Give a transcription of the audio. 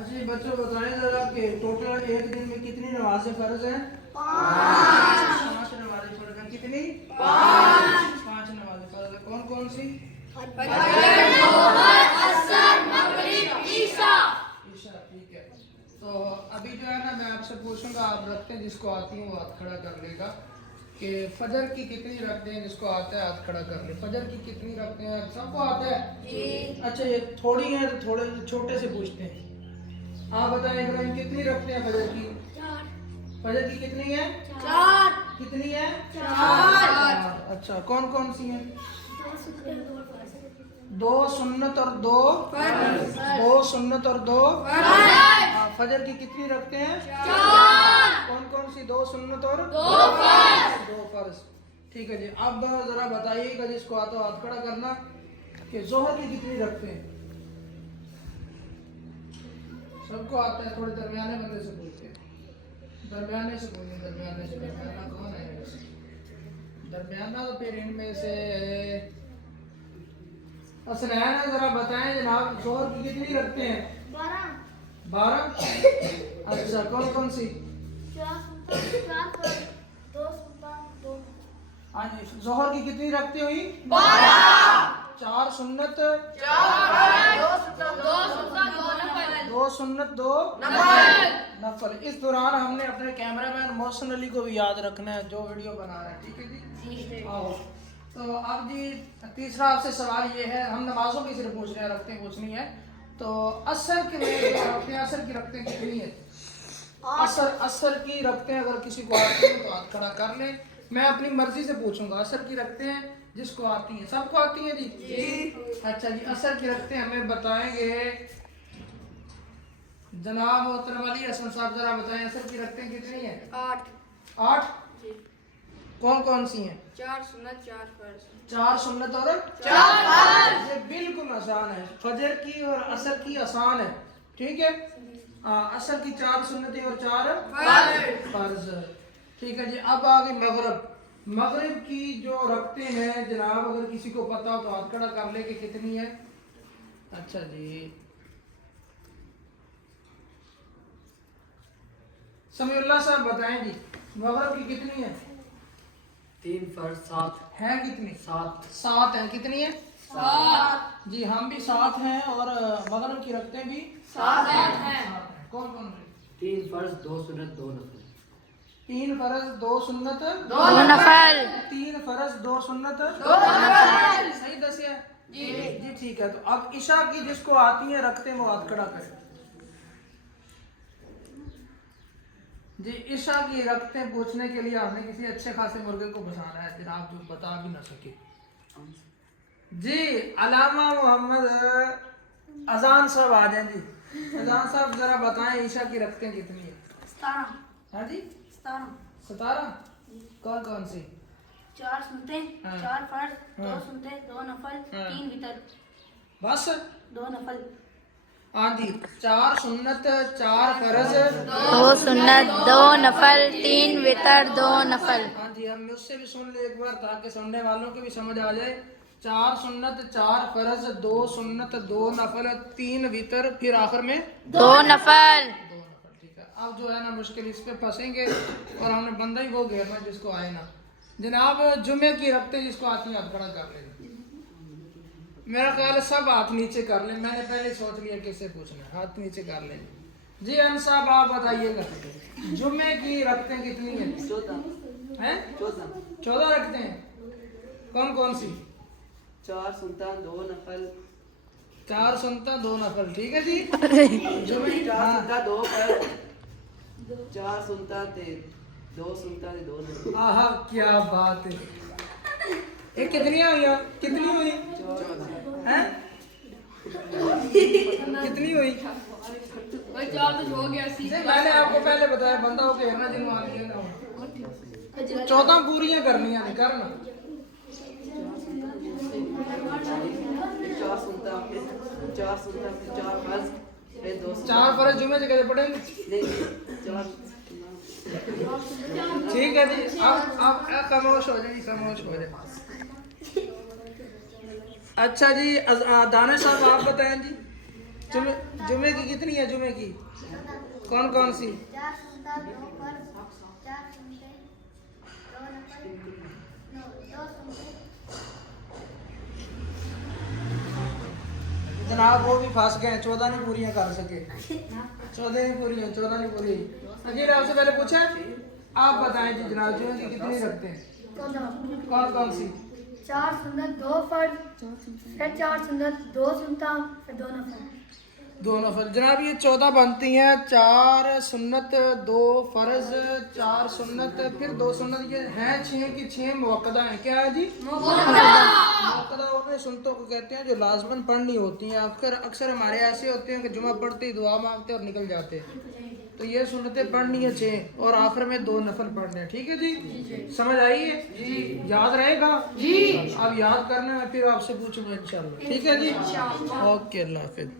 अच्छा जी बच्चों बताएं जरा कि टोटल एक दिन में कितनी नमाजें फर्ज हैं? 5 नमाजें फर्ज हैं। कितनी? 5 नमाजें फर्ज हैं। कौन कौन सी? ईशा। ठीक है। तो अभी जो है ना मैं आपसे पूछूंगा, आप रखते हैं जिसको आती है वो हाथ खड़ा कर लेगा कि फजर की कितनी रखते हैं। जिसको आता है हाथ खड़ा कर ले। फजर की कितनी रखते हैं? सबको आता है जी। अच्छा ये थोड़ी है तो थोड़े छोटे से पूछते हैं। आप बताएं इब्राहिम कितनी रखते हैं फजर की? 4। फजर की कितनी है? 4। कितनी है? 4। अच्छा कौन कौन सी हैं? 2 सुन्नत और 2 फर्ज। 2 सुन्नत और 2 फर्ज। फजर की कितनी रखते हैं? 4। कौन कौन सी? 2 सुन्नत और 2 फर्ज। 2 फर्ज। ठीक है जी। अब जरा बताइएगा जिसको आता हो हाथ खड़ा करना कि जोहर की कितनी रखते हैं? सबको आता है। थोड़े दरमियाने बंदे से पूछते हैं। दरमियाने से बोलिए। दरमियाने से। दरमियाना कौन है? दरमियाना तो फिर इनमें से असनैन जरा बताएं जनाब जोहर की कितनी रखते हैं? 12। अच्छा कौन कौन सी? 4 हाँ जी। जोहर की कितनी रखते हुई? 12। 4 सुन्नत 2 सुन्नत 2 नफल। इस दौरान हमने अपने कैमरामैन मोहसिन अली को भी याद रखना है जो वीडियो बना रहे हैं। ठीक है जी। आओ तो अब जी तीसरा आपसे सवाल ये है, हम नमाजों की सिर्फ पूछ रहे हैं, रखते पूछनी है। तो असर की रखते हैं, असर की रखते हैं कितनी है? असर की रखते हैं। अगर किसी को आती है तो हाथ खड़ा कर ले। मैं अपनी मर्जी से पूछूंगा। असर की रखते हैं जिसको आती है। सबको आती है जी? अच्छा जी। असर की रखते हैं हमें बताएंगे जनाब मोहतरम अली हसन साहब, जरा बताएं असर की रखते हैं कितनी है? 8। कौन कौन सी हैं? 4 सुन्नत 4 फर्ज। 4 सुन्नत और 4 फर्ज। ये बिल्कुल आसान है। फजर की और असर की आसान है। ठीक है। असर की 4 सुन्नतें और 4 फर्ज। ठीक है जी। अब आ गई मगरिब। मगरिब की जो रखते हैं जनाब, अगर किसी को पता हो तो हाथ खड़ा कर ले कि कितनी है। अच्छा जी। समीउल्लाह साहब बताएं जी मगरिब की कितनी है? 3 फर्ज 7 है कितनी? 7 है। कितनी है? 7 जी हम भी 7 हैं और मगरिब की रखते भी 7 हैं। है। कौन कौन से? 3 फर्ज 2 सुन्नत 2 नफल। 3 फर्ज 2 सुन्नत 2 नफल। 3 फर्ज 2 सुन्नत 2 नफल। सही दसिया जी जी। ठीक है। तो अब ईशा की जिसको आती है रखते हैं वो हाथ खड़ा करे जी। ईशा की रखते पूछने के लिए हमने किसी अच्छे खासे मुर्गे को फंसाना है जनाब जो बता भी ना सके जी। अलामा मोहम्मद अजान साहब आ जाए जी। अजान साहब जरा बताएं ईशा की रखते कितनी है? 17। हाँ जी 17। कौन कौन सी? 4 सुनते हाँ। 4 फर्ज 2 हाँ। सुनते 2 नफल हाँ। 3 वितर बस 2 नफल। हाँ जी। 4 सुन्नत 4 फर्ज 2 सुन्नत 2 नफल 3 वितर 2 नफल। हाँ जी। हम मुझसे भी सुन ले एक बार ताकि सुनने वालों को भी समझ आ जाए। 4 सुन्नत 4 फर्ज 2 सुन्नत 2 नफल 3 वितर फिर आखिर में 2 नफल। 2 नफल। ठीक है। अब जो है ना मुश्किल इस पे फंसेंगे और हमने बंदा ही वो घेरना जिसको आए ना। जनाब जुमे की रखते जिसको आती है हाथ खड़ा कर ले। मेरा ख्याल है सब हाथ नीचे कर ले। मैंने पहले सोच लिया किससे पूछना है। हाथ नीचे कर ले जी। अन साहब आप बताइएगा जुम्मे की रखते हैं कितनी है? 14 हैं? 14 रखते हैं। कौन कौन सी? 4 सुनता 2 नफल। 4 सुनता 2 नफल। ठीक है जी। जुम्मे 4 सुनता 2 फर्ज 4 सुनता थे 2 सुनता थे 2 नफल। आहा क्या बात है। ये कितनी हुई? कितनी हुई? 14 हैं? कितनी हुई? भाई 4 तो हो गया सी। नहीं, मैंने आपको पहले बताया बंदा हो घेरना जिन्हों आ गया ना 14 पूरियां करनी है करना। 4 सुनता 4 फर्ज फिर 2 4 फर्ज जुमे से कैसे पढ़ेंगे? नहीं 4 ठीक है जी। अब खामोश हो जाए, खामोश हो जाए। अच्छा जी दानिश साहब आप बताएं जी जुमे की कितनी है? जुमे की कौन कौन सी? 4 सुनता 2 फर्ज 4 सुनते 2 नफल 2 सुनते। जनाब वो भी फंस गए, 14 नहीं पूरियां कर सके। 14 नहीं पूरी है, 14 नहीं पूरी। जी आपसे पहले पूछा, आप बताएं जी जनाब जुमे की कितनी रखते हैं? 14 कौन कौन सी? 4 सुन्नत 2 फर्ज फिर 4 सुन्नत 2 सुनता फिर 2 नफल। 2 नफल। जनाब ये 14 बनती हैं, 4 सुन्नत 2 फर्ज 4 सुन्नत फिर 2 सुन्नत। ये हैं 6 की 6 मुअक्कदा हैं। क्या है जी? मुअक्कदा उन्हें सुन्नतों को कहते हैं जो लाजमन पढ़नी होती हैं। अक्सर हमारे ऐसे होते हैं कि जुमा पढ़ते ही दुआ मांगते और निकल जाते हैं। तो ये सुन्नतें पढ़नी है 6 और आखिर में 2 नफल पढ़ने हैं। ठीक है जी, समझ आई है जी? याद रहेगा जी? अब याद करना है, फिर आपसे पूछूंगा इंशाल्लाह। ठीक है जी, ओके, अल्लाह हाफिज।